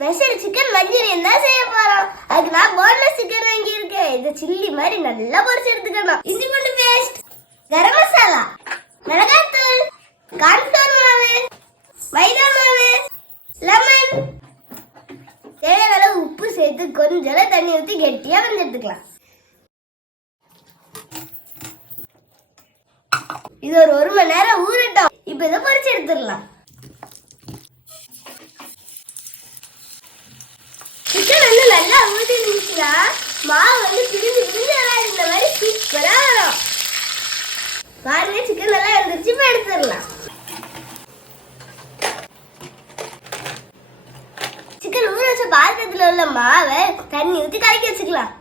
Special chicken Manchurian தான் செய்ய போறோம். அதுக்கு நான் போன்லெஸ் சிக்கன் வாங்கி இருக்கேன். இது சில்லி மாதிரி நல்லா பொரிச்சு எடுத்துக்கணும். இஞ்சி பூண்டு பேஸ்ட், கரம் மசாலா, மிளகாய் தூள், கார்ன்ஃபிளவர் மாவு, மைதா மாவு, லெமன், தேவையான அளவு உப்பு சேர்த்து கொஞ்சம் தண்ணி ஊற்றி கெட்டியா வந்து எடுத்துக்கலாம். இது ஒரு 1 மணி நேரம் ஊறட்டும். இப்ப இதை பொரிச்சு எடுத்துடலாம். சிக்கன் வந்து நல்லா ஊறி இருந்துச்சுன்னா மாவு வந்து பிரிஞ்சு பிரிஞ்சு வராது. இந்த மாதிரி சூப்பரா வரும். பாருங்க, சிக்கன் நல்லா இருந்துச்சு. இப்ப எடுத்துடலாம். சிக்கன் ஊற வச்ச பாத்திரத்துல உள்ள மாவை தண்ணி ஊற்றி கலக்கி வச்சுக்கலாம்.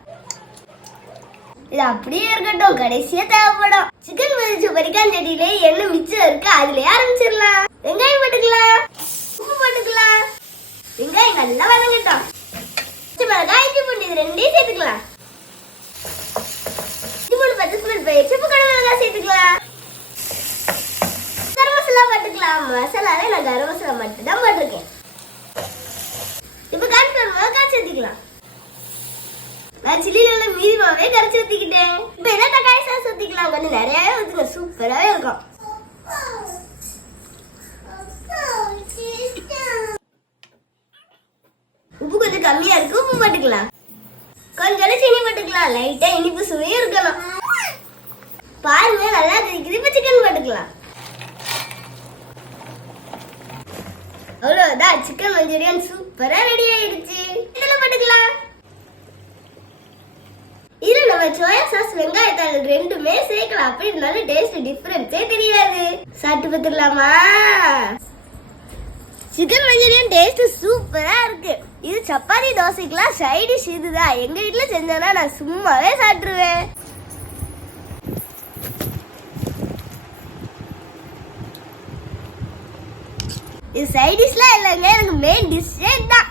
இது அப்படியே இருக்கட்டும், கடைசியா தேவைப்படும். சிக்கன் பொரிச்ச பரிக்காஞ்சட்டியில எண்ணெய் மிச்சம் இருக்கு, அதுலயே ஆரம்பிச்சிடலாம். வெங்காயம் போட்டுக்கலாம், உப்பு போட்டுக்கலாம். வெங்காயம் நல்லா வதங்கட்டும். மிளகாய், இஞ்சி பூண்டு இது ரெண்டையும் சேர்த்துக்கலாம். இஞ்சி பூண்டு 10 ஸ்பூன் செப்பு கடலை மிளகாய் சேர்த்துக்கலாம். கரம் மசாலா போட்டுக்கலாம். மசாலாவே நான் கரம் மசாலா மட்டும் தான் போட்டிருக்கேன். இப்ப கார்ன்ஃபிளவர் மாவு கரைச்சி ஊத்திக்கலாம். நான் சில்லில உள்ள மீதி மாவே கரைச்சி ஊத்திக்கிட்டேன். இப்ப என்ன தக்காளி சாஸ் ஊத்திக்கலாம். கொஞ்சம் நிறையவே ஊத்துங்க, சூப்பராவே இருக்கும். உப்பு கொஞ்சம் கம்மியா இருக்கு, உப்பு போட்டுக்கலாம். கொஞ்சம் சீனி போட்டுக்கலாம். லைட்டா இனிப்பு சுவையும் இருக்கணும். பாருங்க, நல்லா தெரிக்குது. இப்ப சிக்கன் போட்டுக்கலாம். அவ்வளவுதான், சிக்கன் மஞ்சூரியன் சூப்பரா ரெடி ஆயிடுச்சு. இதெல்லாம் போட்டுக்கலாம். இதுல நம்ம சோயா சாஸ், வெங்காயத்தாள் ரெண்டுமே சேர்க்கலாம். அப்படி இருந்தாலும் டேஸ்ட் டிஃபரன்ஸே தெரியாது. சாப்பிட்டு பார்த்துடலாமா? சிக்கன் மஞ்சூரியன் டேஸ்ட் சூப்பரா இருக்கு. இது சப்பாத்தி தோசைக்கெல்லாம் சைட் டிஷ் இதுதான். எங்க வீட்டுல செஞ்சோன்னா நான் சும்மாவே சாப்பிட்டுருவேன். இது சைட் டிஷ்லாம் இல்லைங்க, எனக்கு மெயின் டிஷ்ஷே தான்.